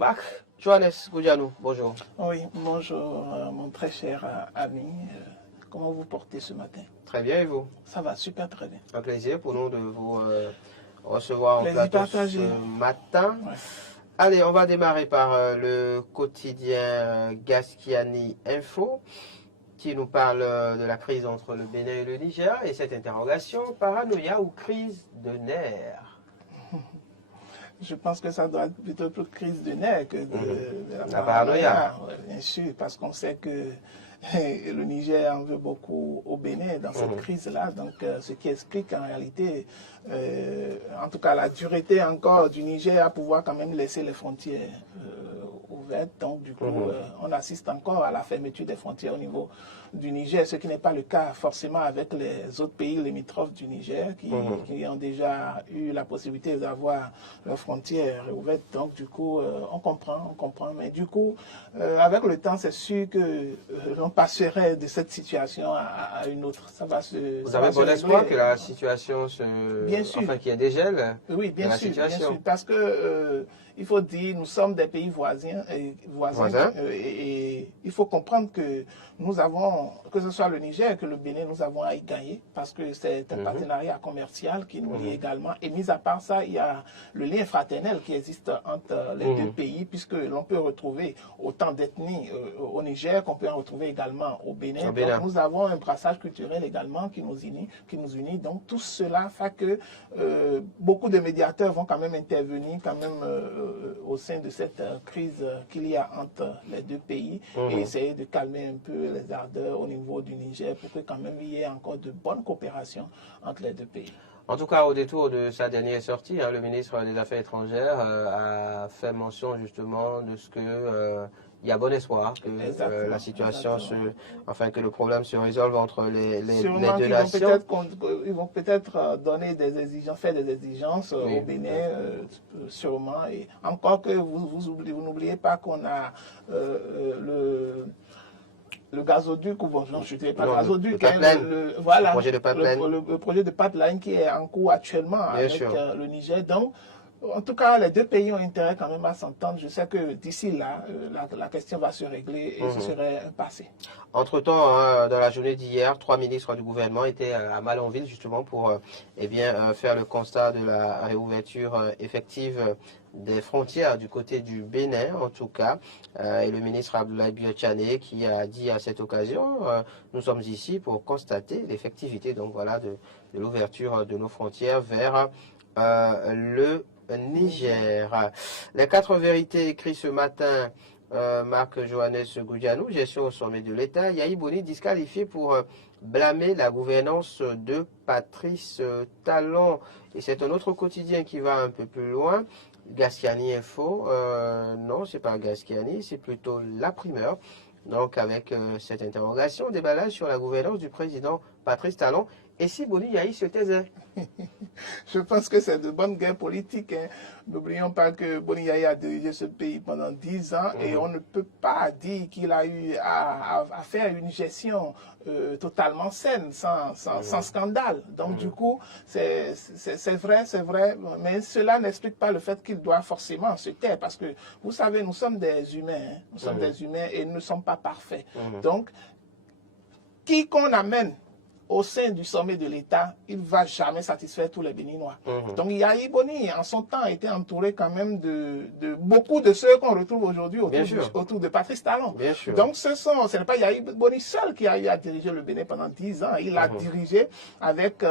Marc Johannes Goudianou, bonjour. Oui, bonjour mon très cher ami. Comment vous portez ce matin? Très bien, et vous? Ça va super très bien. Un plaisir pour nous de vous recevoir en Plaisir plateau partagé. ce matin. Ouais. Allez, on va démarrer par le quotidien Gaskiani Info qui nous parle de la crise entre le Bénin et le Niger et cette interrogation, paranoïa ou crise de nerfs? Je pense que ça doit être plutôt plus crise de nerfs que de la paranoïa. Ouais, bien sûr, parce qu'on sait que le Niger en veut beaucoup au Bénin dans cette crise-là, donc ce qui explique en réalité, en tout cas la dureté encore du Niger à pouvoir quand même laisser les frontières ouvertes. Donc du coup, on assiste encore à la fermeture des frontières au niveau du Niger, ce qui n'est pas le cas forcément avec les autres pays limitrophes du Niger qui ont déjà eu la possibilité d'avoir leurs frontières ouvertes. Donc du coup, on comprend, mais du coup, avec le temps, c'est sûr que on passerait de cette situation à une autre. Ça va se. Vous avez bon espoir que la situation se. Bien sûr. Enfin, qu'il y ait des gels. Oui, bien sûr, parce que il faut dire, nous sommes des pays voisins, et il faut comprendre que nous avons, que ce soit le Niger que le Bénin, nous avons à y gagner, parce que c'est un partenariat commercial qui nous lie également. Et mis à part ça, il y a le lien fraternel qui existe entre les deux pays, puisque l'on peut retrouver autant d'ethnies au Niger qu'on peut en retrouver également au Bénin. Donc nous avons un brassage culturel également qui nous unit. Donc tout cela fait que beaucoup de médiateurs vont quand même intervenir quand même au sein de cette crise qu'il y a entre les deux pays et essayer de calmer un peu les ardeurs au niveau du Niger pour que quand même il y ait encore de bonnes coopérations entre les deux pays. En tout cas, au détour de sa dernière sortie, le ministre des Affaires étrangères a fait mention justement de ce que il y a bon espoir que la situation que le problème se résolve entre les deux nations. Ils vont peut-être donner des exigences, faire des exigences au Bénin, sûrement. Et encore que vous n'oubliez pas qu'on a le gazoduc, ou bon, non, je ne dirais pas le gazoduc, le projet de pipeline. Le projet de pipeline qui est en cours actuellement avec le Niger. Donc, en tout cas, les deux pays ont intérêt quand même à s'entendre. Je sais que d'ici là, la question va se régler et ce serait un passé. Entre-temps, dans la journée d'hier, 3 ministres du gouvernement étaient à Malanville justement pour faire le constat de la réouverture effective des frontières du côté du Bénin, en tout cas. Et le ministre Abdoulaye Biotchane qui a dit à cette occasion, nous sommes ici pour constater l'effectivité donc voilà, de l'ouverture de nos frontières vers le Niger. Les 4 vérités écrites ce matin, Marc Johannes Goudianou, gestion au sommet de l'État, Yahi Boni disqualifié pour blâmer la gouvernance de Patrice Talon. Et c'est un autre quotidien qui va un peu plus loin. Gaskiani Info, non, c'est pas Gaskiani, c'est plutôt La Primeur. Donc avec cette interrogation, déballage sur la gouvernance du président Patrice Talon. Et si Boni Yahi se taisait? Je pense que c'est de bonne guerre politique. Hein. N'oublions pas que Boni Yahi a dirigé ce pays pendant 10 ans et on ne peut pas dire qu'il a eu à faire une gestion totalement saine, sans scandale. Donc du coup, c'est vrai, mais cela n'explique pas le fait qu'il doit forcément se taire parce que, vous savez, nous sommes des humains, hein. Nous sommes des humains et nous ne sommes pas parfaits. Donc, qui qu'on amène au sein du sommet de l'État, il ne va jamais satisfaire tous les Béninois. Donc Yahi Boni, en son temps, était entouré quand même de beaucoup de ceux qu'on retrouve aujourd'hui autour de Patrice Talon. Donc ce n'est pas Yahi Boni seul qui a eu à diriger le Bénin pendant 10 ans. Il a dirigé avec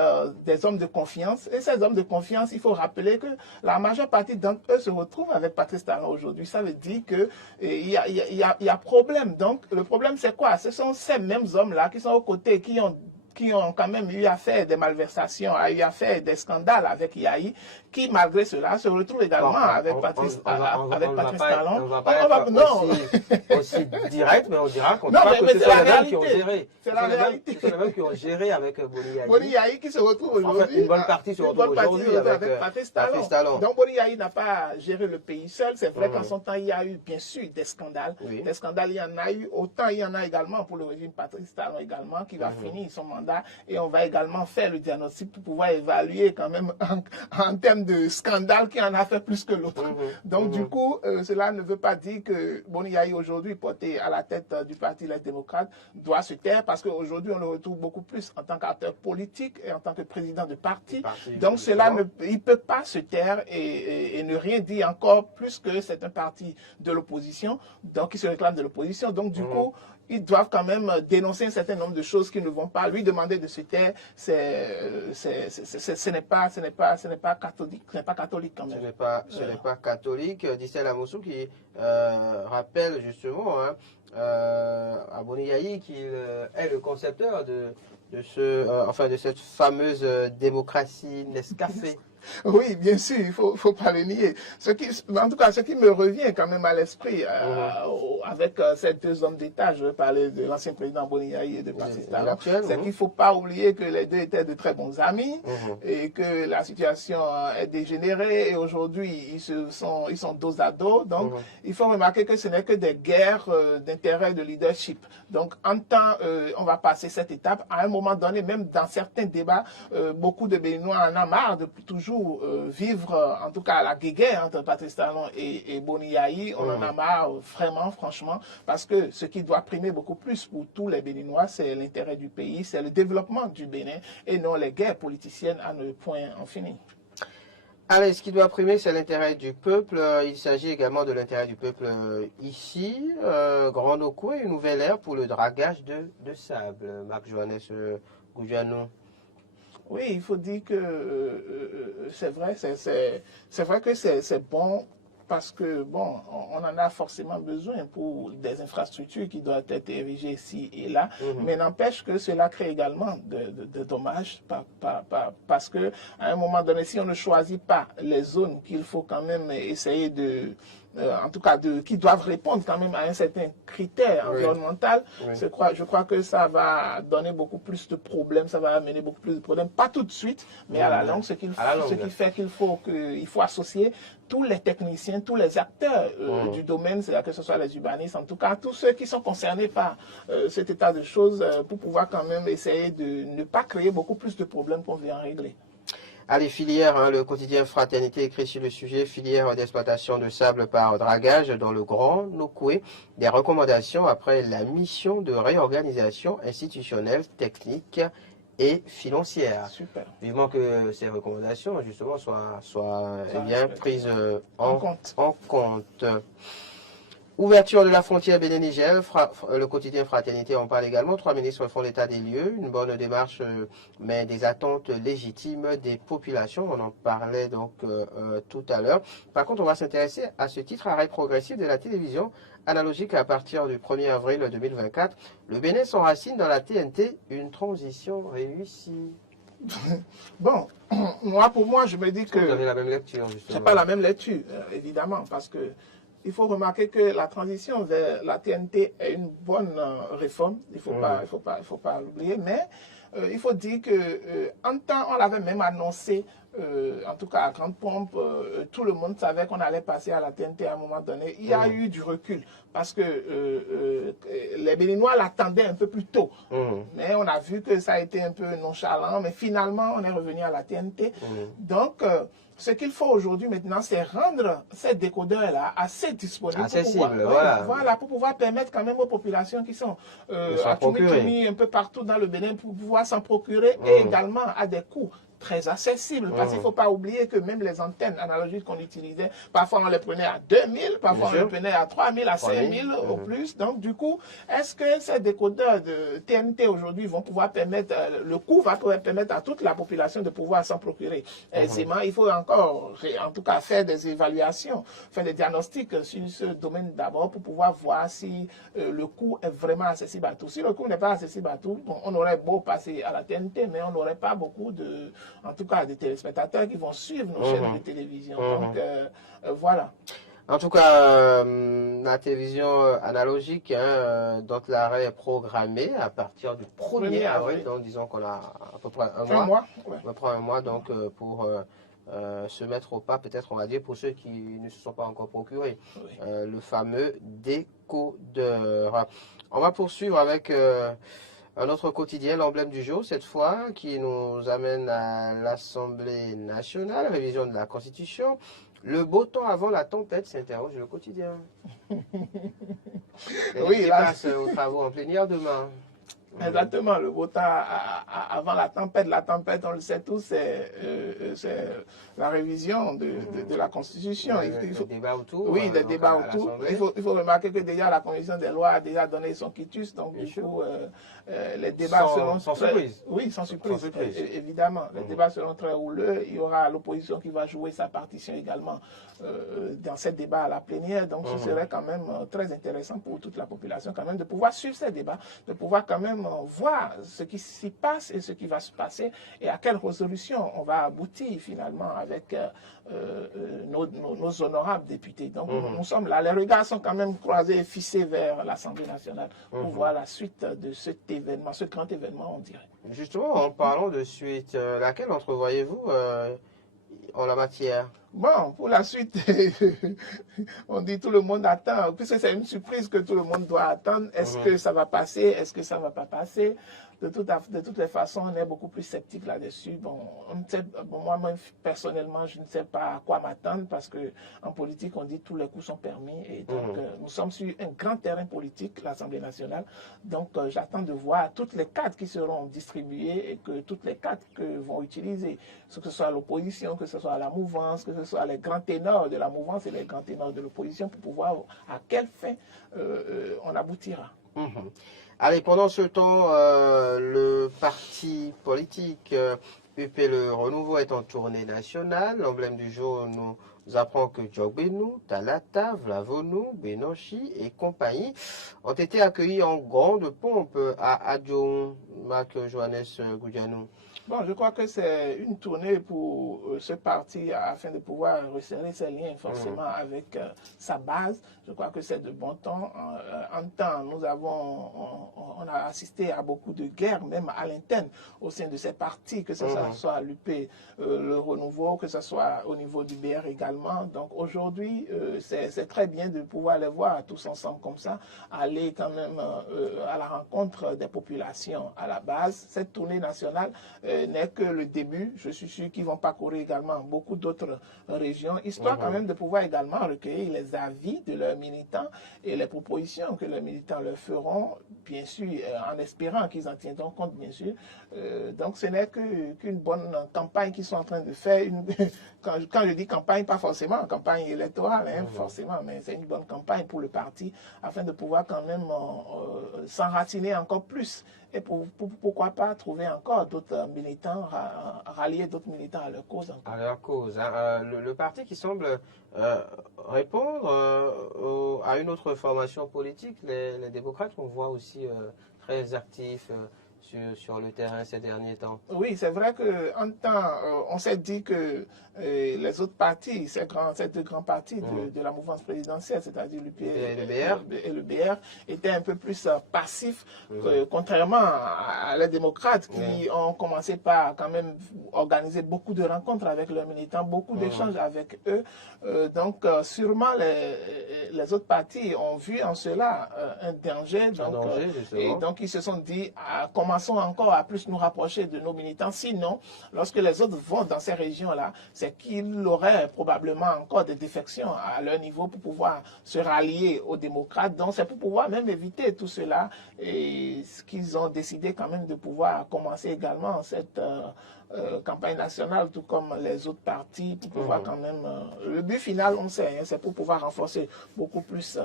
des hommes de confiance. Et ces hommes de confiance, il faut rappeler que la majeure partie d'entre eux se retrouvent avec Patrice Talon aujourd'hui. Ça veut dire qu'il y a problème. Donc le problème, c'est quoi? Ce sont ces mêmes hommes-là qui sont aux côtés, qui ont quand même eu à faire des malversations, eu à faire des scandales avec Yahi, qui malgré cela se retrouvent également avec Patrice Talon. On va pas être aussi direct, mais on dira qu'on dira que ce sont les mêmes qui ont géré. C'est la réalité. Ce sont les mêmes qui ont géré avec Boni Yahi. Boni Yahi qui se retrouve aujourd'hui. Une bonne partie se retrouve aujourd'hui avec Patrice Talon. Donc Boni Yahi n'a pas géré le pays seul. C'est vrai qu'en son temps, il y a eu bien sûr des scandales. Des scandales, il y en a eu. Autant il y en a également pour le régime Patrice Talon également, qui va finir son mandat mandat et on va également faire le diagnostic pour pouvoir évaluer quand même en termes de scandale qui en a fait plus que l'autre. Donc du coup, cela ne veut pas dire que Boni Yayi aujourd'hui, porté à la tête du Parti Les Démocrates, doit se taire parce qu'aujourd'hui on le retrouve beaucoup plus en tant qu'acteur politique et en tant que président de parti. Donc cela, il ne peut pas se taire et ne rien dire encore plus que c'est un parti de l'opposition, donc il se réclame de l'opposition. Donc du coup, ils doivent quand même dénoncer un certain nombre de choses qui ne vont pas. Lui demander de se taire, ce n'est pas catholique, ce n'est pas catholique quand même. Ce n'est pas catholique. Dissel Amoussou qui rappelle justement à Boni Yayi qu'il est le concepteur de cette fameuse démocratie Nescafé. Oui, bien sûr, il faut pas le nier. En tout cas, ce qui me revient quand même à l'esprit avec ces deux hommes d'État, je veux parler de l'ancien président Boni Yayi et de Patrice Talon, c'est qu'il ne faut pas oublier que les deux étaient de très bons amis et que la situation est dégénérée et aujourd'hui ils sont dos à dos. Donc il faut remarquer que ce n'est que des guerres d'intérêt de leadership. Donc en temps, on va passer cette étape. À un moment donné, même dans certains débats, beaucoup de Béninois en ont marre de toujours vivre, en tout cas la guéguerre entre Patrice Talon et Boni Yayi. On en a marre vraiment, franchement, parce que ce qui doit primer beaucoup plus pour tous les Béninois, c'est l'intérêt du pays, c'est le développement du Bénin et non les guerres politiciennes à ne point en finir. Allez, ce qui doit primer, c'est l'intérêt du peuple. Il s'agit également de l'intérêt du peuple ici. Grand Nokoué, une nouvelle ère pour le dragage de sable. Marc Johannes Goudiano. Oui, il faut dire que c'est vrai que c'est bon parce que, bon, on en a forcément besoin pour des infrastructures qui doivent être érigées ici et là, mais n'empêche que cela crée également de dommages parce que à un moment donné, si on ne choisit pas les zones qu'il faut quand même essayer de... en tout cas, qui doivent répondre quand même à un certain critère environnemental, je crois que ça va donner beaucoup plus de problèmes, ça va amener beaucoup plus de problèmes, pas tout de suite, mais à la longue, ce qui fait qu'il faut associer tous les techniciens, tous les acteurs du domaine, c'est-à-dire que ce soit les urbanistes, en tout cas, tous ceux qui sont concernés par cet état de choses, pour pouvoir quand même essayer de ne pas créer beaucoup plus de problèmes qu'on vient régler. Allez, filière, le quotidien Fraternité écrit sur le sujet, filière d'exploitation de sable par dragage dans le Grand Nokoué, des recommandations après la mission de réorganisation institutionnelle, technique et financière. Super. Vivement que ces recommandations, justement, soient bien prises en compte. Ouverture de la frontière Bénin-Niger, le quotidien Fraternité en parle également. 3 ministres font l'état des lieux, une bonne démarche, mais des attentes légitimes des populations. On en parlait donc tout à l'heure. Par contre, on va s'intéresser à ce titre, arrêt progressif de la télévision analogique à partir du 1er avril 2024. Le Bénin s'enracine dans la TNT, une transition réussie. Bon, pour moi, je me dis que... Vous avez la même lecture, justement. C'est pas la même lecture, évidemment, parce que il faut remarquer que la transition vers la TNT est une bonne réforme. Il faut pas l'oublier. Mais il faut dire que en temps, on l'avait même annoncé, en tout cas à grande pompe, tout le monde savait qu'on allait passer à la TNT à un moment donné. Il y a eu du recul parce que les Béninois l'attendaient un peu plus tôt. Mais on a vu que ça a été un peu nonchalant. Mais finalement, on est revenu à la TNT. Donc, ce qu'il faut aujourd'hui maintenant, c'est rendre ces décodeurs-là assez disponibles pour pouvoir permettre quand même aux populations qui sont à Tchoumi, un peu partout dans le Bénin, pour pouvoir s'en procurer et également à des coûts très accessible, parce qu'il ne faut pas oublier que même les antennes analogiques qu'on utilisait, parfois on les prenait à 2000, parfois on les prenait à 3000, à 5000 au plus. Donc du coup, est-ce que ces décodeurs de TNT aujourd'hui vont pouvoir permettre, le coût va pouvoir permettre à toute la population de pouvoir s'en procurer aisément? Il faut encore, en tout cas, faire des évaluations, faire des diagnostics sur ce domaine d'abord pour pouvoir voir si le coût est vraiment accessible à tous. Si le coût n'est pas accessible à tous, bon, on aurait beau passer à la TNT, mais on n'aurait pas beaucoup de, en tout cas, des téléspectateurs qui vont suivre nos chaînes de télévision. Donc, voilà. En tout cas, la télévision analogique, donc l'arrêt est programmé à partir du 1er avril, donc disons qu'on a à peu près un mois. À peu près un mois, donc pour se mettre au pas, peut-être on va dire, pour ceux qui ne se sont pas encore procurés, le fameux décodeur. On va poursuivre avec Un autre quotidien, l'emblème du jour, cette fois, qui nous amène à l'Assemblée nationale, révision de la Constitution. Le beau temps avant la tempête, s'interroge le quotidien. Oui, Il là, passe aux travaux en plénière demain. exactement, le beau temps avant la tempête, on le sait tous, c'est la révision de la Constitution. Le débat autour. Oui, des donc, débats à autour. l'Assemblée. Il faut remarquer que déjà la Commission des lois a déjà donné son quitus, donc Bien du sûr. coup, les débats seront sans très... surprise. Oui, sans surprise, Sans surprise. évidemment. Les débats seront très houleux. Il y aura l'opposition qui va jouer sa partition également dans ces débats à la plénière. Donc, ce serait quand même très intéressant pour toute la population quand même de pouvoir suivre ces débats, de pouvoir quand même voir ce qui s'y passe et ce qui va se passer et à quelle résolution on va aboutir finalement avec nos honorables députés. Donc, nous sommes là. Les regards sont quand même croisés et fixés vers l'Assemblée nationale pour voir la suite de cet événement, ce grand événement, on dirait. Justement, en parlant de suite, laquelle entrevoyez-vous en la matière? Bon, pour la suite, on dit tout le monde attend, puisque c'est une surprise que tout le monde doit attendre. Est-ce que ça va passer? Est-ce que ça ne va pas passer? De toutes les façons, on est beaucoup plus sceptique là-dessus. Bon, moi-même, personnellement, je ne sais pas à quoi m'attendre parce qu'en politique, on dit tous les coups sont permis. Et donc, nous sommes sur un grand terrain politique, l'Assemblée nationale. Donc, j'attends de voir toutes les cartes qui seront distribuées et que toutes les cartes que vont utiliser, que ce soit l'opposition, que ce soit la mouvance, que ce soit les grands ténors de la mouvance et les grands ténors de l'opposition pour pouvoir voir à quelle fin on aboutira. Allez, pendant ce temps, le parti politique UP Le Renouveau est en tournée nationale. L'emblème du jour nous apprend que Djogbenou, Talata, Vlavonou, Benochi et compagnie ont été accueillis en grande pompe à Adjoun, Marc Johannes Goudianou. Bon, je crois que c'est une tournée pour ce parti afin de pouvoir resserrer ses liens forcément avec sa base. Je crois que c'est de bon temps. En temps, on a assisté à beaucoup de guerres, même à l'interne, au sein de ces partis, que ce soit à l'UP, le Renouveau, que ce soit au niveau du BR également. Donc aujourd'hui, c'est très bien de pouvoir les voir tous ensemble comme ça, aller quand même à la rencontre des populations à la base. Cette tournée nationale n'est que le début. Je suis sûr qu'ils vont parcourir également beaucoup d'autres régions, histoire quand même de pouvoir également recueillir les avis de leurs militants et les propositions que les militants leur feront, bien sûr, en espérant qu'ils en tiendront compte, bien sûr. Donc ce n'est qu'une bonne campagne qu'ils sont en train de faire. Quand je dis campagne, pas forcément campagne électorale, forcément, mais c'est une bonne campagne pour le parti, afin de pouvoir quand même s'enraciner encore plus et pourquoi pas trouver encore d'autres militants, rallier d'autres militants à leur cause. Encore. À leur cause. Hein. Le parti qui semble répondre à une autre formation politique, les démocrates, on voit aussi très actifs sur le terrain ces derniers temps. Oui, c'est vrai qu'en temps, on s'est dit que les autres partis, ces deux grands partis de la mouvance présidentielle, c'est-à-dire l'UP et le BR, étaient un peu plus passifs, contrairement à les démocrates qui ont commencé par quand même organiser beaucoup de rencontres avec leurs militants, beaucoup d'échanges avec eux. Donc, sûrement, les autres partis ont vu en cela un danger. Et donc, ils se sont dit, commençons encore à plus nous rapprocher de nos militants. Sinon, lorsque les autres vont dans ces régions-là, c'est qu'ils auraient probablement encore des défections à leur niveau pour pouvoir se rallier aux démocrates. Donc, c'est pour pouvoir même éviter tout cela et ce qu'ils ont décidé quand même de pouvoir commencer également cette campagne nationale, tout comme les autres partis, pour pouvoir quand même... le but final, on sait, c'est pour pouvoir renforcer beaucoup plus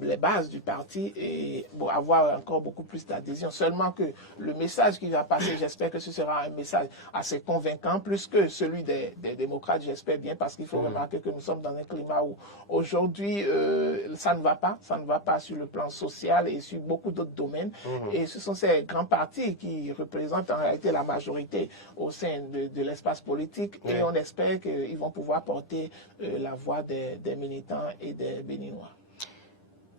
les bases du parti et avoir encore beaucoup plus d'adhésion. Seulement que le message qui va passer, j'espère que ce sera un message assez convaincant, plus que celui des démocrates, j'espère bien, parce qu'il faut remarquer que nous sommes dans un climat où aujourd'hui, ça ne va pas sur le plan social et sur beaucoup d'autres domaines. Et ce sont ces grands partis qui représentent en réalité la majorité au sein de l'espace politique et on espère qu'ils vont pouvoir porter la voix des militants et des Béninois.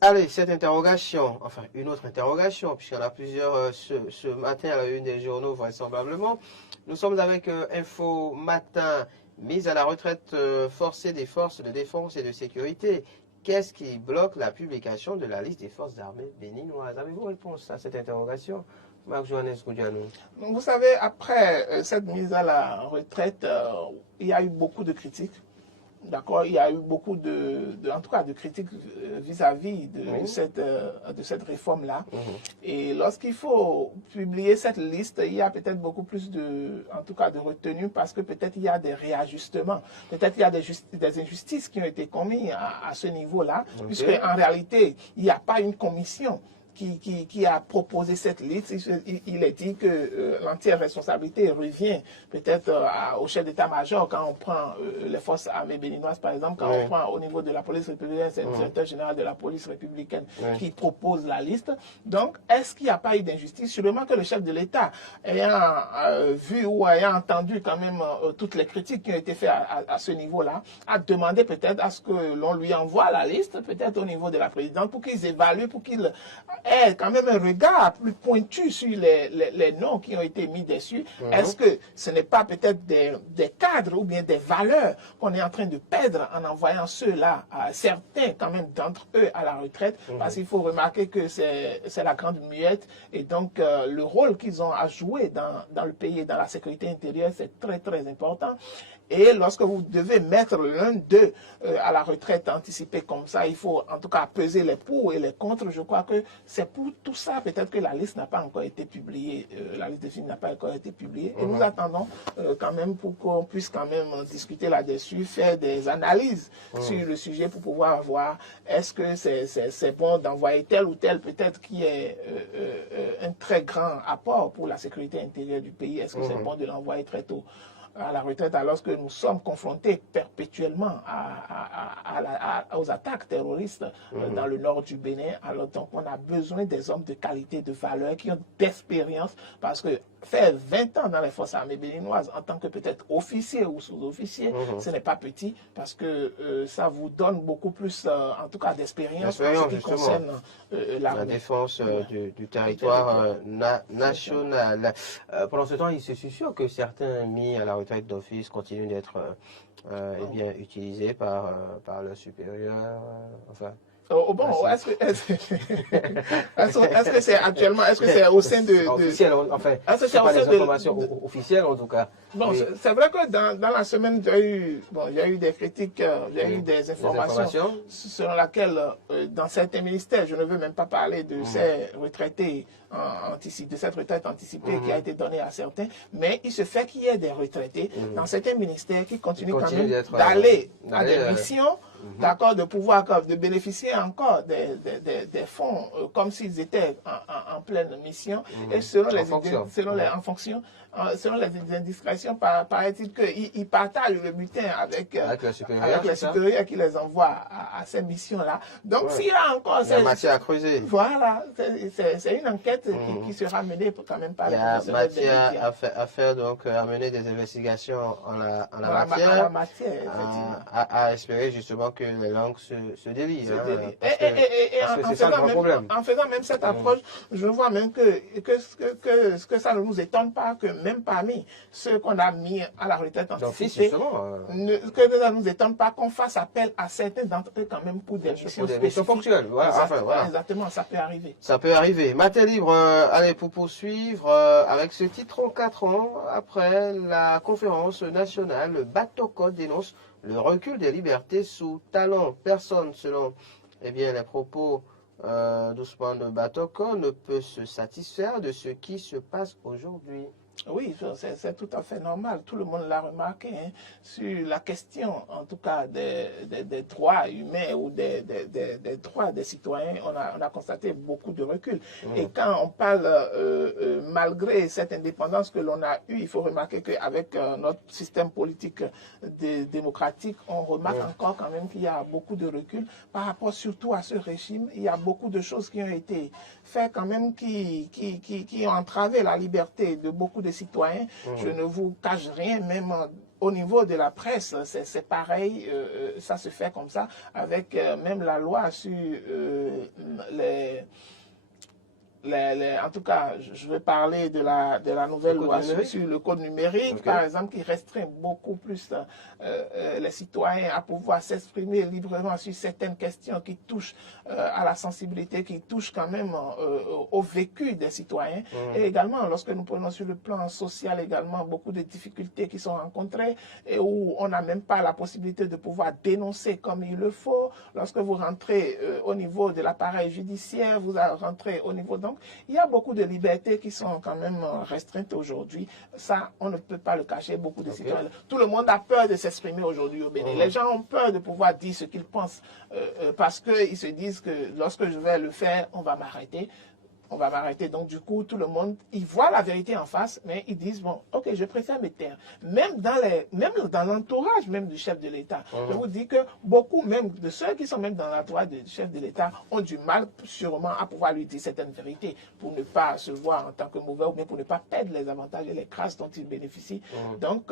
Allez, cette interrogation, enfin une autre interrogation, puisqu'il y en a plusieurs ce matin à la une des journaux vraisemblablement. Nous sommes avec Info Matin, mise à la retraite forcée des forces de défense et de sécurité. Qu'est-ce qui bloque la publication de la liste des forces armées béninoises? Avez-vous réponse à cette interrogation? Marc-Johannes Goudianou. Donc, vous savez, après cette mise à la retraite, il y a eu beaucoup de critiques. D'accord, il y a eu beaucoup en tout cas, de critiques vis-à-vis de cette réforme-là. Et lorsqu'il faut publier cette liste, il y a peut-être beaucoup plus en tout cas, de retenue parce que peut-être il y a des réajustements, peut-être il y a des injustices qui ont été commises à ce niveau-là, puisque en réalité, il n'y a pas une commission qui a proposé cette liste. Il est dit que l'entière responsabilité revient peut-être au chef d'état-major quand on prend les forces armées béninoises, par exemple, quand on prend au niveau de la police républicaine, c'est le directeur général de la police républicaine qui propose la liste. Donc, est-ce qu'il n'y a pas eu d'injustice? Sûrement que le chef de l'État, ayant vu ou ayant entendu quand même toutes les critiques qui ont été faites à ce niveau-là, a demandé peut-être à ce que l'on lui envoie la liste, peut-être au niveau de la présidente, pour qu'ils évaluent, pour qu'ils aient quand même un regard plus pointu sur les noms qui ont été mis dessus. Est-ce que ce n'est pas peut-être des cadres ou bien des valeurs qu'on est en train de perdre en envoyant ceux-là, certains quand même d'entre eux à la retraite, parce qu'il faut remarquer que c'est la grande muette et donc le rôle qu'ils ont à jouer dans le pays et dans la sécurité intérieure, c'est très très important. Et lorsque vous devez mettre l'un d'eux à la retraite anticipée comme ça, il faut en tout cas peser les pour et les contre. Je crois que c'est pour tout ça peut-être que la liste n'a pas encore été publiée, la liste des films n'a pas encore été publiée. Et nous attendons quand même pour qu'on puisse quand même discuter là-dessus, faire des analyses sur le sujet pour pouvoir voir est-ce que c'est bon d'envoyer tel ou tel peut-être qui est un très grand apport pour la sécurité intérieure du pays. Est-ce que c'est bon de l'envoyer très tôt à la retraite alors que nous sommes confrontés perpétuellement aux attaques terroristes dans le nord du Bénin. Alors donc on a besoin des hommes de qualité, de valeur, qui ont d'expérience, parce que faire 20 ans dans les forces armées béninoises en tant que peut-être officier ou sous-officier, ce n'est pas petit, parce que ça vous donne beaucoup plus en tout cas d'expérience en ce qui concerne la défense du territoire national. Pendant ce temps, il se sûr que certains mis à la retraite d'office continuent d'être bien utilisés par leurs supérieurs. Enfin. Bon, est-ce que c'est actuellement, est-ce que c'est au sein de... Officiel, enfin, c'est pas des informations officielles en tout cas. Bon, c'est vrai que dans la semaine, il y a eu des critiques, il y a eu des informations selon lesquelles, dans certains ministères, je ne veux même pas parler de ces retraités de cette retraite anticipée qui a été donnée à certains, mais il se fait qu'il y ait des retraités dans certains ministères qui continuent quand même d'aller à des missions, d'accord, de pouvoir de bénéficier encore des fonds comme s'ils étaient en pleine mission, et selon les indiscrétions, paraît-il qu'ils partagent le butin avec les supérieurs qui les envoient à ces missions-là. Donc s'il y a encore... Il y a matière à creuser. Voilà, c'est une enquête qui sera menée quand même par les professionnels. Il y a matière à faire, donc à mener des investigations en la matière, à espérer justement que les langues se délient. En faisant même cette approche, je vois même que ça ne nous étonne pas que même parmi ceux qu'on a mis à la retraite anticipée, que ça ne nous étonne pas qu'on fasse appel à certains d'entre eux quand même pour des missions spécifiques. Ponctuelles. Voilà. Exactement, ça peut arriver. Ça peut arriver. Matin libre, allez, pour poursuivre, avec ce titre, 4 ans après la conférence nationale, le Batoko dénonce le recul des libertés sous talent. Personne, selon les propos d'Ousmane Batoko, ne peut se satisfaire de ce qui se passe aujourd'hui. Oui, c'est tout à fait normal. Tout le monde l'a remarqué sur la question, en tout cas, des droits humains ou des droits des citoyens. On a constaté beaucoup de recul. Et quand on parle, malgré cette indépendance que l'on a eue, il faut remarquer qu'avec notre système politique démocratique, on remarque encore quand même qu'il y a beaucoup de recul par rapport surtout à ce régime. Il y a beaucoup de choses qui ont été faites quand même qui ont entravé la liberté de beaucoup de citoyens. Je ne vous cache rien, même au niveau de la presse, c'est pareil, ça se fait comme ça, avec même la loi sur en tout cas, je vais parler de la nouvelle loi sur le code numérique, par exemple, qui restreint beaucoup plus les citoyens à pouvoir s'exprimer librement sur certaines questions qui touchent à la sensibilité, qui touchent quand même au vécu des citoyens. Et également, lorsque nous prenons sur le plan social également, beaucoup de difficultés qui sont rencontrées et où on n'a même pas la possibilité de pouvoir dénoncer comme il le faut. Lorsque vous rentrez au niveau de l'appareil judiciaire, vous rentrez au niveau... Donc, il y a beaucoup de libertés qui sont quand même restreintes aujourd'hui. Ça, on ne peut pas le cacher, beaucoup de citoyens. Tout le monde a peur de s'exprimer aujourd'hui au Bénin. Les gens ont peur de pouvoir dire ce qu'ils pensent parce qu'ils se disent que lorsque je vais le faire, on va m'arrêter. On va m'arrêter. Donc, du coup, tout le monde, ils voient la vérité en face, mais ils disent, bon, ok, je préfère me taire. Même dans l'entourage même du chef de l'État. Je vous dis que beaucoup, même de ceux qui sont même dans l'entourage du chef de l'État, ont du mal, sûrement, à pouvoir lui dire certaines vérités pour ne pas se voir en tant que mauvais ou bien pour ne pas perdre les avantages et les grâces dont il bénéficie. Donc,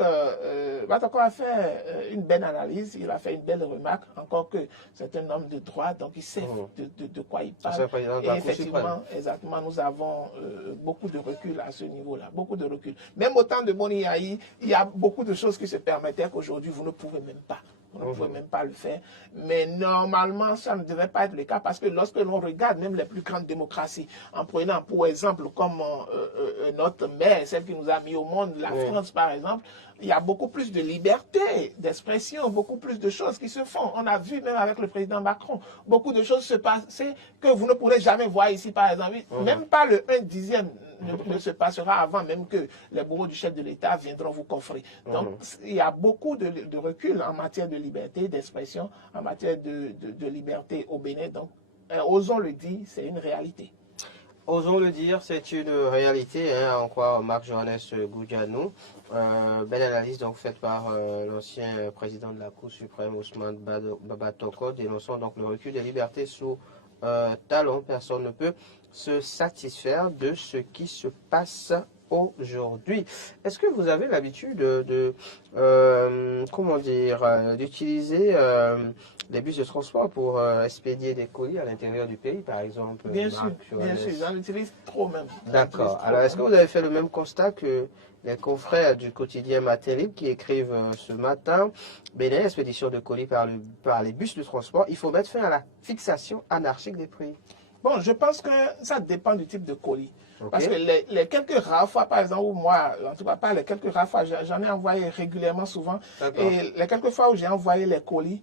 Batako a fait une belle analyse, il a fait une belle remarque, encore que c'est un homme de droit, donc il sait de quoi il parle. Et effectivement, exactement, nous avons beaucoup de recul à ce niveau-là, beaucoup de recul. Même au temps de Boni Yayi, il y a beaucoup de choses qui se permettaient qu'aujourd'hui, vous ne pouvez même pas. Vous ne pouvez même pas le faire. Mais normalement, ça ne devait pas être le cas parce que lorsque l'on regarde même les plus grandes démocraties, en prenant pour exemple comme notre mère, celle qui nous a mis au monde, la France par exemple, il y a beaucoup plus de liberté d'expression, beaucoup plus de choses qui se font. On a vu même avec le président Macron, beaucoup de choses se passer que vous ne pourrez jamais voir ici par exemple. Même pas le 1/10 ne se passera avant même que les bureaux du chef de l'État viendront vous coffrer. Donc, il y a beaucoup de recul en matière de liberté d'expression, en matière de liberté au Bénin. Donc, osons le dire, c'est une réalité. Osons le dire, c'est une réalité, hein, en quoi Marc-Johannes Goudianou. Belle analyse donc faite par l'ancien président de la Cour suprême, Ousmane Babatoko, dénonçant donc le recul des libertés sous talon. Personne ne peut se satisfaire de ce qui se passe aujourd'hui. Est-ce que vous avez l'habitude d'utiliser des bus de transport pour expédier des colis à l'intérieur du pays, par exemple? Bien sûr, j'en utilise trop même. D'accord. Alors, est-ce que vous avez fait le même constat que les confrères du quotidien Matin Libre qui écrivent ce matin, Bénin, expédition de colis par les bus de transport, il faut mettre fin à la fixation anarchique des prix? Bon, je pense que ça dépend du type de colis. Parce que les quelques rares fois, par exemple, où moi, en tout cas pas les quelques rares fois, j'en ai envoyé régulièrement souvent. Et les quelques fois où j'ai envoyé les colis,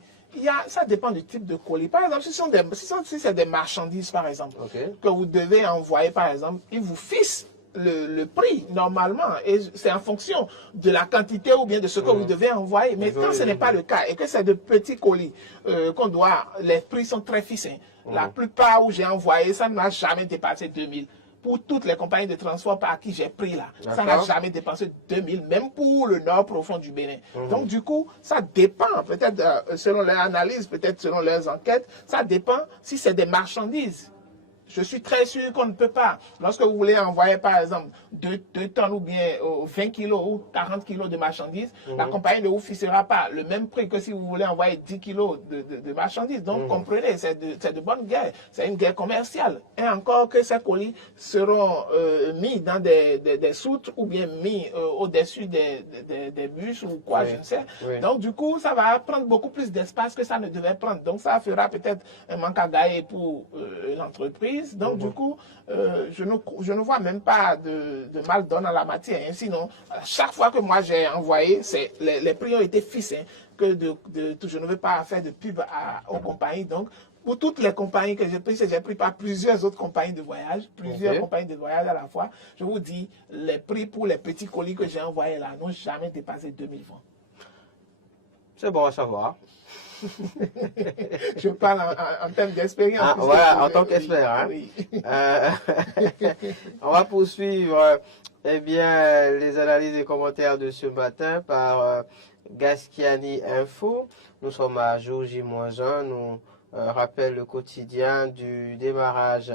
ça dépend du type de colis. Par exemple, si c'est des marchandises, par exemple, que vous devez envoyer, par exemple, ils vous fixent le prix normalement et c'est en fonction de la quantité ou bien de ce que vous devez envoyer. Mais quand ce n'est pas le cas et que c'est de petits colis les prix sont très fixes. La plupart où j'ai envoyé, ça n'a jamais dépassé 2000. Pour toutes les compagnies de transport par qui j'ai pris là, ça n'a jamais dépassé 2000, même pour le nord profond du Bénin. Donc du coup, ça dépend, peut-être selon leur analyse, peut-être selon leurs enquêtes, ça dépend si c'est des marchandises. Je suis très sûr qu'on ne peut pas. Lorsque vous voulez envoyer, par exemple, 2 tonnes ou bien 20 kilos ou 40 kilos de marchandises, la compagnie ne vous fixera pas le même prix que si vous voulez envoyer 10 kilos de marchandises. Donc, comprenez, c'est de bonne guerre. C'est une guerre commerciale. Et encore que ces colis seront mis dans des soutes ou bien mis au-dessus des bus ou quoi, je ne sais. Donc, du coup, ça va prendre beaucoup plus d'espace que ça ne devait prendre. Donc, ça fera peut-être un manque à gagner pour l'entreprise. Donc, du coup, je ne vois même pas de mal donne en la matière. Hein. Sinon, chaque fois que moi j'ai envoyé, les prix ont été fixés. Je ne veux pas faire de pub aux compagnies. Donc, pour toutes les compagnies que j'ai prises, j'ai pris par plusieurs autres compagnies de voyage, compagnies de voyage à la fois. Je vous dis, les prix pour les petits colis que j'ai envoyés là n'ont jamais dépassé 2000 francs. C'est bon à savoir. Je parle en termes d'expérience. Voilà, en tant qu'expert. Hein. Oui. On va poursuivre les analyses et commentaires de ce matin par Gaskiani Info. Nous sommes à jour J-1. Nous rappelle le quotidien du démarrage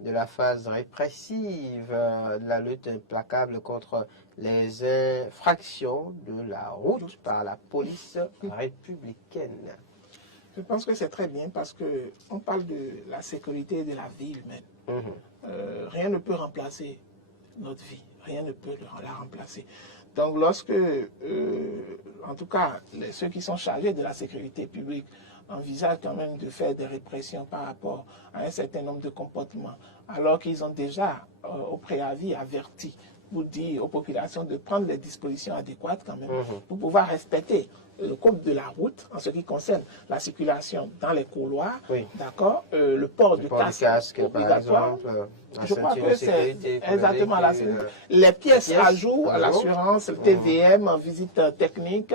de la phase répressive, de la lutte implacable contre les infractions de la route par la police républicaine. Je pense que c'est très bien parce qu'on parle de la sécurité et de la vie humaine. rien ne peut remplacer notre vie. Rien ne peut la remplacer. Donc lorsque, en tout cas, ceux qui sont chargés de la sécurité publique envisagent quand même de faire des répressions par rapport à un certain nombre de comportements, alors qu'ils ont déjà au préavis averti pour dire aux populations de prendre les dispositions adéquates quand même pour pouvoir respecter le code de la route en ce qui concerne la circulation dans les couloirs, d'accord, le port du casque obligatoire. Par exemple, je crois que c'est exactement les pièces à jour, l'assurance, le TVM, visite technique,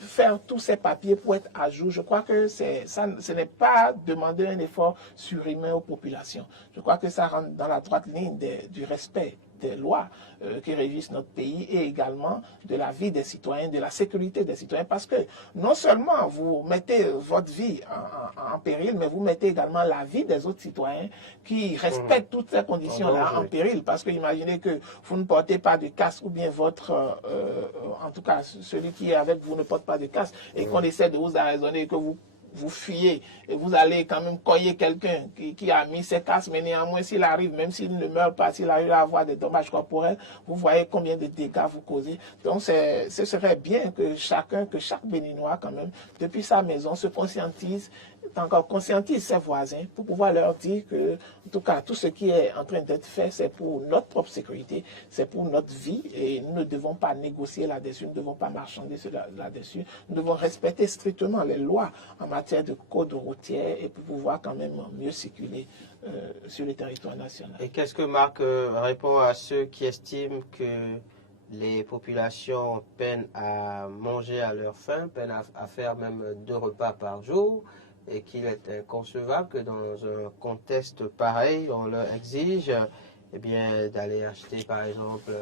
faire tous ces papiers pour être à jour. Je crois que ce n'est pas demander un effort surhumain aux populations. Je crois que ça rentre dans la droite ligne du respect des lois qui régissent notre pays et également de la vie des citoyens, de la sécurité des citoyens, parce que non seulement vous mettez votre vie en péril, mais vous mettez également la vie des autres citoyens qui respectent toutes ces conditions-là en péril, parce que imaginez que vous ne portez pas de casque ou bien en tout cas celui qui est avec vous ne porte pas de casque et qu'on essaie de vous arraisonner que vous fuyez et vous allez quand même cogner quelqu'un qui a mis ses casques, mais néanmoins s'il arrive, même s'il ne meurt pas, s'il arrive à avoir des dommages corporels, vous voyez combien de dégâts vous causez. Donc ce serait bien que chaque Béninois quand même, depuis sa maison, se conscientise ses voisins pour pouvoir leur dire que, en tout cas, tout ce qui est en train d'être fait, c'est pour notre propre sécurité, c'est pour notre vie et nous ne devons pas négocier là-dessus, nous ne devons pas marchander là-dessus, nous devons respecter strictement les lois en matière de code routier et pour pouvoir quand même mieux circuler sur le territoire national. Et qu'est-ce que Marc répond à ceux qui estiment que les populations peinent à manger à leur faim, peinent à faire même 2 repas par jour, et qu'il est inconcevable que dans un contexte pareil, on leur exige d'aller acheter par exemple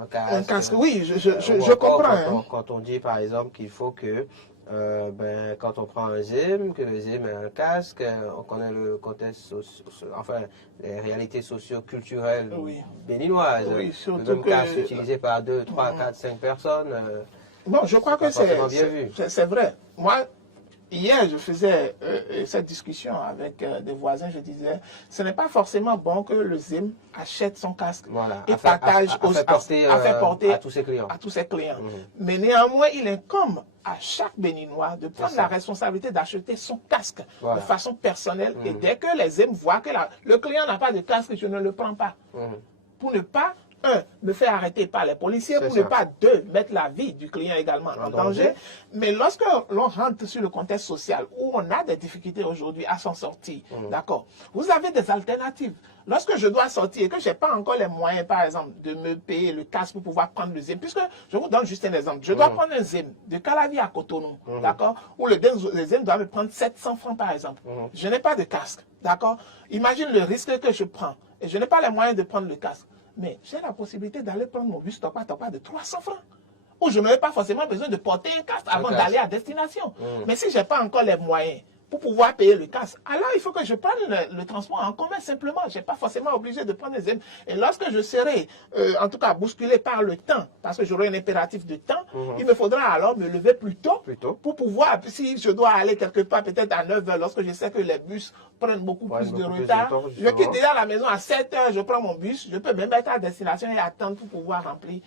un casque. Un casque, oui, je comprends. Quand on dit par exemple qu'il faut que quand on prend un ZIM, que le ZIM ait un casque, on connaît le contexte, les réalités socio-culturelles béninoises. Oui, le même casque utilisé par 2, 3, 4, 5 personnes. Bon, je crois que c'est vrai. Moi, hier, je faisais cette discussion avec des voisins. Je disais, ce n'est pas forcément bon que le ZIM achète son casque et partage à faire porter à tous ses clients. Mais néanmoins, il incombe à chaque Béninois de prendre la responsabilité d'acheter son casque de façon personnelle. Et dès que les ZIM voient que le client n'a pas de casque, je ne le prends pas. Pour ne pas me faire arrêter par les policiers, pour ne pas, 2, mettre la vie du client également en danger. Mais lorsque l'on rentre sur le contexte social, où on a des difficultés aujourd'hui à s'en sortir, d'accord, vous avez des alternatives. Lorsque je dois sortir et que je n'ai pas encore les moyens, par exemple, de me payer le casque pour pouvoir prendre le ZIM, puisque je vous donne juste un exemple, je dois prendre un ZIM de Calavi à Cotonou, d'accord, où le ZIM doit me prendre 700 francs, par exemple. Je n'ai pas de casque, d'accord. Imagine le risque que je prends et je n'ai pas les moyens de prendre le casque. Mais j'ai la possibilité d'aller prendre mon bus Topa de 300 francs. Où je n'aurais pas forcément besoin de porter un casque avant d'aller à destination. Mais si je n'ai pas encore les moyens pour pouvoir payer le casque, alors il faut que je prenne le transport en commun simplement. Je n'ai pas forcément obligé de prendre les aides. Et lorsque je serai, en tout cas, bousculé par le temps, parce que j'aurai un impératif de temps, il me faudra alors me lever plus tôt pour pouvoir, si je dois aller quelque part, peut-être à 9 h, lorsque je sais que les bus prennent beaucoup plus de retard, je quitte déjà la maison à 7 h, je prends mon bus, je peux même être à destination et attendre pour pouvoir remplir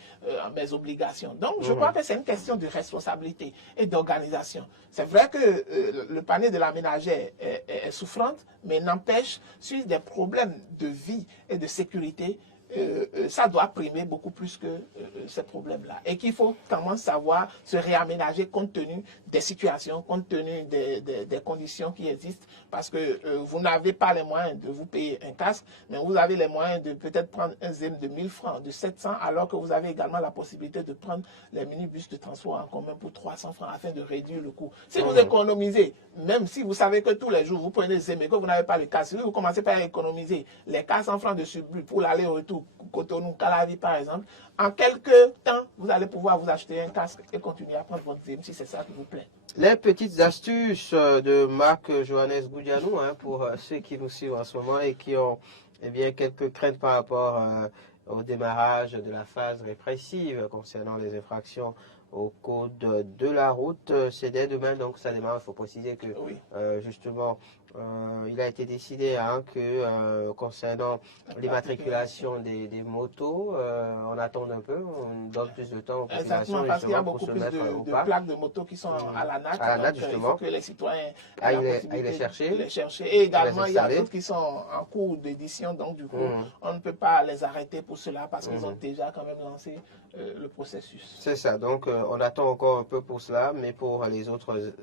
mes obligations. Donc, je crois que c'est une question de responsabilité et d'organisation. C'est vrai que le panier de la ménagère est souffrante, mais n'empêche, sur des problèmes de vie et de sécurité, ça doit primer beaucoup plus que ces problèmes-là. Et qu'il faut comment savoir se réaménager compte tenu des situations, compte tenu des conditions qui existent. Parce que vous n'avez pas les moyens de vous payer un casque, mais vous avez les moyens de peut-être prendre un ZIM de 1000 francs, de 700, alors que vous avez également la possibilité de prendre les minibus de transport en commun pour 300 francs afin de réduire le coût. Si vous économisez, même si vous savez que tous les jours vous prenez le ZIM et que vous n'avez pas le casque, si vous commencez par économiser les 400 francs de surbus pour l'aller-retour, Cotonou, Calavi par exemple, en quelques temps, vous allez pouvoir vous acheter un casque et continuer à prendre votre ZIM si c'est ça qui vous plaît. Les petites astuces de Marc Johannes Goudianou, pour ceux qui nous suivent en ce moment et qui ont quelques craintes par rapport au démarrage de la phase répressive concernant les infractions au code de la route. C'est dès demain, donc ça démarre. Il faut préciser que justement Il a été décidé que concernant l'immatriculation des motos, on attend un peu, on donne plus de temps aux populations Exactement, parce qu'il y a justement pour beaucoup se plus mettre au de pas. plaques de motos qui sont à la NAC. À la NAC, Donc, il justement. faut que les citoyens aient Aillent la les possibilité chercher. de les chercher. Et également, il y a installer. d'autres qui sont en cours d'édition. Donc, du coup, on ne peut pas les arrêter pour cela parce qu'ils ont déjà quand même lancé le processus. C'est ça. Donc, on attend encore un peu pour cela, mais pour les autres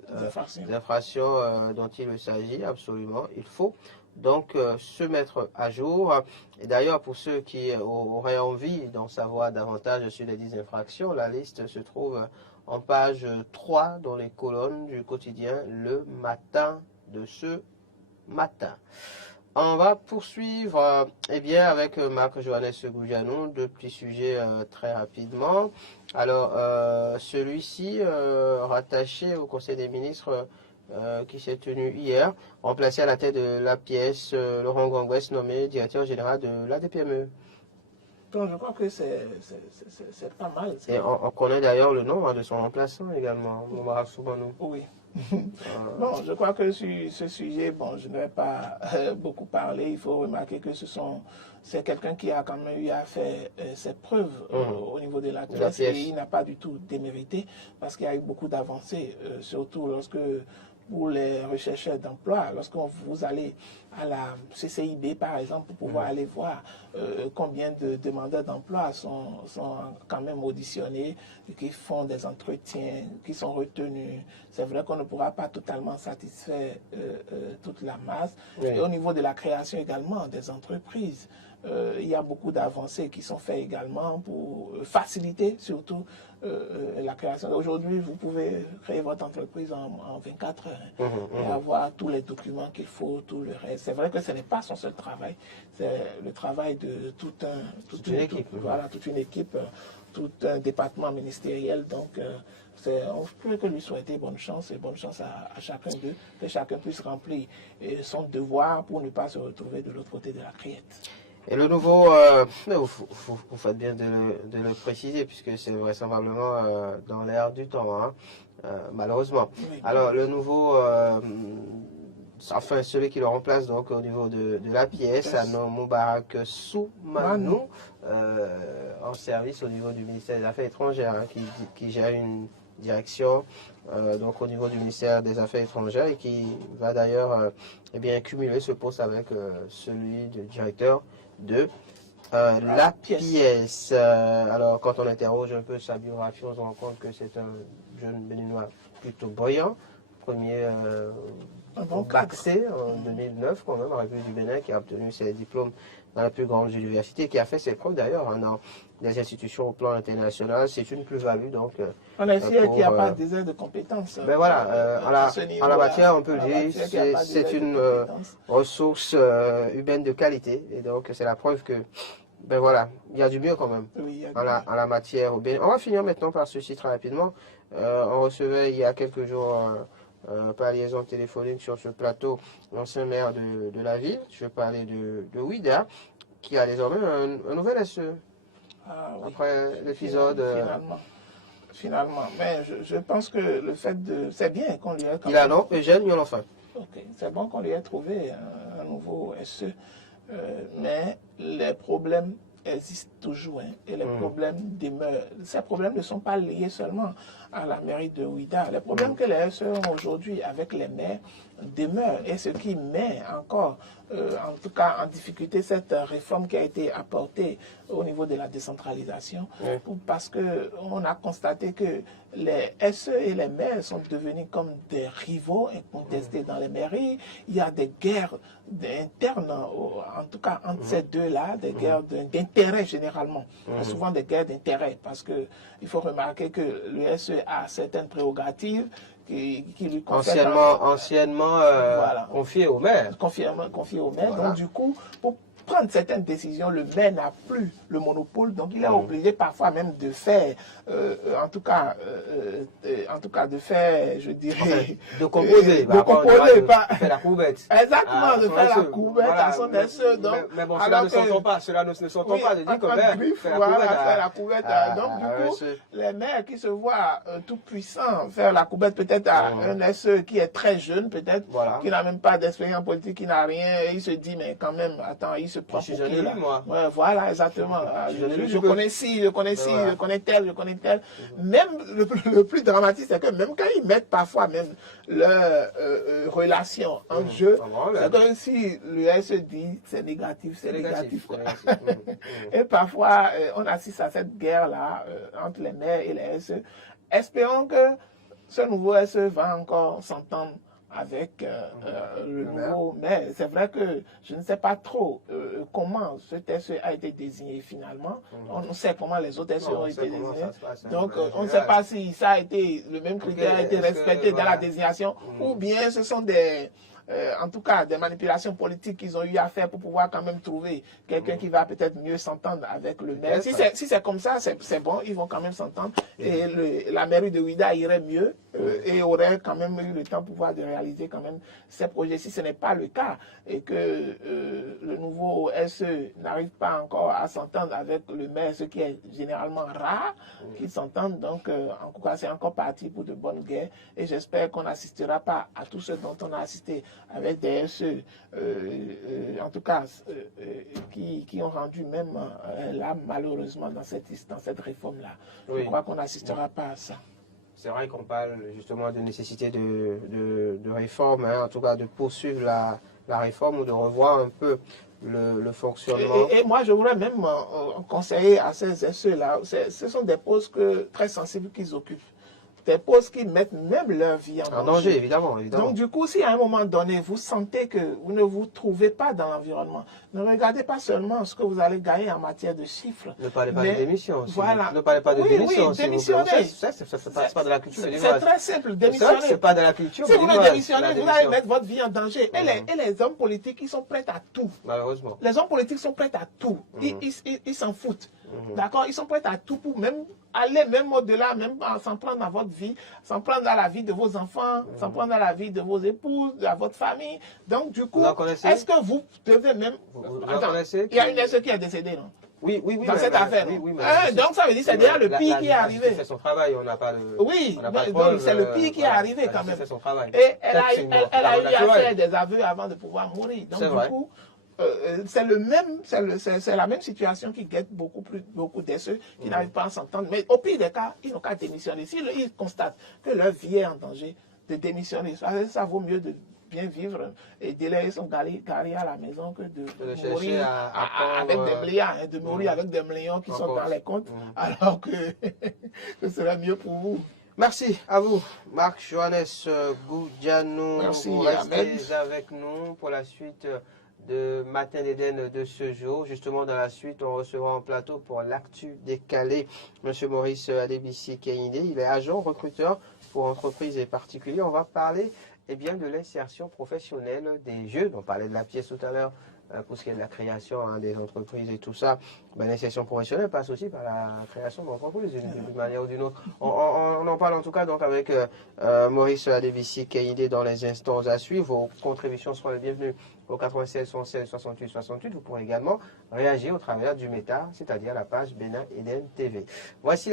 infractions dont il s'agit, absolument, il faut donc se mettre à jour. Et d'ailleurs, pour ceux qui auraient envie d'en savoir davantage sur les 10 infractions, la liste se trouve en page 3 dans les colonnes du quotidien Le Matin de ce matin. On va poursuivre eh bien, avec Marc Johannes Goujanou, deux petits sujets très rapidement. Alors, celui-ci, rattaché au Conseil des ministres qui s'est tenu hier, remplacé à la tête de la pièce Laurent Gangouès, nommé directeur général de l'ADPME. Donc, je crois que c'est pas mal. Et on connaît d'ailleurs le nom de son remplaçant également, Moumara Soubanou. Oui. Bon, je crois que sur ce sujet, bon, je ne vais pas beaucoup parler. Il faut remarquer que c'est quelqu'un qui a quand même eu à faire ses preuves au niveau de la pièce et il n'a pas du tout démérité parce qu'il y a eu beaucoup d'avancées, surtout lorsque pour les rechercheurs d'emploi, lorsque vous allez à la CCIB par exemple pour pouvoir aller voir combien de demandeurs d'emploi sont quand même auditionnés, qui font des entretiens, qui sont retenus. C'est vrai qu'on ne pourra pas totalement satisfaire toute la masse. Oui. Et au niveau de la création également des entreprises, il y a beaucoup d'avancées qui sont faites également pour faciliter surtout la création. Aujourd'hui, vous pouvez créer votre entreprise en 24 heures et avoir tous les documents qu'il faut, tout le reste. C'est vrai que ce n'est pas son seul travail, c'est le travail de toute une équipe, tout un département ministériel. Donc, on peut que lui souhaiter bonne chance et bonne chance à chacun d'eux, que chacun puisse remplir son devoir pour ne pas se retrouver de l'autre côté de la criette. Et le nouveau, vous faites bien de le préciser, puisque c'est vraisemblablement dans l'air du temps, hein, malheureusement. Oui. Alors, le nouveau, enfin celui qui le remplace donc au niveau de la pièce, Anon Moubarak Soumanou, en service au niveau du ministère des Affaires étrangères, hein, qui gère une direction donc au niveau du ministère des Affaires étrangères et qui va d'ailleurs eh bien cumuler ce poste avec celui de directeur de la pièce. Alors, quand on interroge un peu sa biographie, on se rend compte que c'est un jeune béninois plutôt brillant, premier bac C en 2009 quand même, en République du Bénin, qui a obtenu ses diplômes dans la plus grande université, qui a fait ses preuves d'ailleurs dans des institutions au plan international. C'est une plus-value donc. On est fier qu'il n'y a pas de désert de compétences. Ben voilà, en la matière, on peut dire c'est une ressource humaine de qualité. Et donc, c'est la preuve que, ben voilà, il y a du mieux quand même en la matière au Bénin. On va finir maintenant par ceci très rapidement. On recevait il y a quelques jours par liaison téléphonique sur ce plateau l'ancien maire de la ville. Je vais parler de Ouida, qui a désormais un nouvel SE. Après l'épisode. Finalement, mais je pense que le fait de... C'est bien qu'on lui ait... Il a non, Eugène, il en fait. Ok, c'est bon qu'on lui ait trouvé un nouveau SE, mais les problèmes existent toujours et les problèmes demeurent. Ces problèmes ne sont pas liés seulement à la mairie de Ouida. Les problèmes que les SE ont aujourd'hui avec les maires demeurent et ce qui met encore, en tout cas en difficulté, cette réforme qui a été apportée au niveau de la décentralisation, parce qu'on a constaté que les SE et les maires sont devenus comme des rivaux incontestés dans les mairies. Il y a des guerres internes, en tout cas entre ces deux-là, des guerres d'intérêt généralement, souvent des guerres d'intérêt, parce qu'il faut remarquer que le SE a certaines prérogatives qui lui anciennement confié au maire. Confié au maire. Voilà. Donc du coup, prendre certaines décisions, le maire n'a plus le monopole, donc il est obligé parfois même de faire, en tout cas de faire, je dirais, de composer, de composer, de faire la couvette. Exactement, de faire la couvette à son SE. Mais bon, cela ne s'entend pas, de dire que faire la couvette. Donc du coup, les maires qui se voient tout puissants faire la couvette peut-être à un SE qui est très jeune, peut-être, qui n'a même pas d'expérience politique, qui n'a rien, et il se dit, mais quand même, attends, il se prend pour qui là? Ouais, voilà, exactement. Je connais ci, je connais ci, je connais tel, je connais tel. Même le plus dramatique, c'est que même quand ils mettent parfois même leur relation en jeu, c'est comme si le SE dit c'est négatif, c'est négatif. Et parfois, on assiste à cette guerre-là entre les maires et les SE. Espérons que ce nouveau SE va encore s'entendre avec le nouveau maire. C'est vrai que je ne sais pas trop comment cet SE a été désigné finalement. On sait comment les autres SE ont été désignés. Donc on ne sait pas si ça a été, le même critère a été respecté dans la désignation ou bien ce sont des... en tout cas, des manipulations politiques qu'ils ont eu à faire pour pouvoir quand même trouver quelqu'un qui va peut-être mieux s'entendre avec le maire. Si c'est comme ça, c'est bon, ils vont quand même s'entendre. Et la mairie de Ouidah irait mieux et aurait quand même eu le temps pour pouvoir de réaliser quand même ces projets. Si ce n'est pas le cas et que le nouveau SE n'arrive pas encore à s'entendre avec le maire, ce qui est généralement rare qu'ils s'entendent, donc en tout cas, c'est encore parti pour de bonnes guerres. Et j'espère qu'on n'assistera pas à tout ce dont on a assisté avec des SE, en tout cas, qui ont rendu même là, malheureusement, dans cette réforme-là. Je crois qu'on n'assistera pas à ça. C'est vrai qu'on parle justement de nécessité de réforme, hein, en tout cas de poursuivre la réforme ou de revoir un peu le fonctionnement. Et moi, je voudrais même conseiller à ces SE-là, ce sont des postes très sensibles qu'ils occupent. Des postes qui mettent même leur vie en danger. Évidemment. Donc du coup, si à un moment donné, vous sentez que vous ne vous trouvez pas dans l'environnement, ne regardez pas seulement ce que vous allez gagner en matière de chiffres. Ne parlez pas de démission. Voilà. Ne parlez pas de démission. Oui, démissionner. C'est pas de la culture. C'est très simple, démissionner. C'est pas de la culture. Si vous ne démissionnez, vous allez mettre votre vie en danger. Et les hommes politiques, ils sont prêts à tout. Malheureusement. Les hommes politiques sont prêts à tout. Ils s'en foutent. D'accord? Ils sont prêts à tout pour même aller même au-delà, même s'en prendre à votre vie, s'en prendre à la vie de vos enfants, s'en prendre à la vie de vos épouses, à votre famille. Donc, du coup, est-ce que vous devez même... Attends, il y a une SE qui est décédée, non? Oui. Dans cette affaire. Donc, ça veut dire que c'est déjà le pire qui est arrivé. C'est son travail, on n'a pas de... Oui, donc c'est le pire qui est arrivé quand même. C'est son travail. Et elle a eu à faire des aveux avant de pouvoir mourir. Donc, du coup... c'est la même situation qui guette beaucoup d'SE qui n'arrivent pas à s'entendre. Mais au pire des cas, ils n'ont qu'à démissionner. S'ils constatent que leur vie est en danger, de démissionner. Ça vaut mieux de bien vivre et délayer son gari à la maison que de mourir avec des milliards, de mourir avec des millions qui sont dans les comptes, alors que ce serait mieux pour vous. Merci à vous, Marc Johannes Goudianou. Merci, vous restez avec nous pour la suite de Matin d'Éden de ce jour. Justement, dans la suite, on recevra en plateau pour l'actu décalé M. Maurice Adébissi Kehinde. Il est agent recruteur pour entreprises et particuliers. On va parler bien, de l'insertion professionnelle des jeunes. On parlait de la pièce tout à l'heure pour ce qui est de la création des entreprises et tout ça. L'insertion professionnelle passe aussi par la création d'entreprises d'une manière ou d'une autre. On en parle en tout cas donc avec Maurice Adébissi Kehinde dans les instants à suivre. Vos contributions seront les bienvenues au 96 116 68 68. Vous pourrez également réagir au travers du META, c'est-à-dire la page Bénin Eden TV. Voici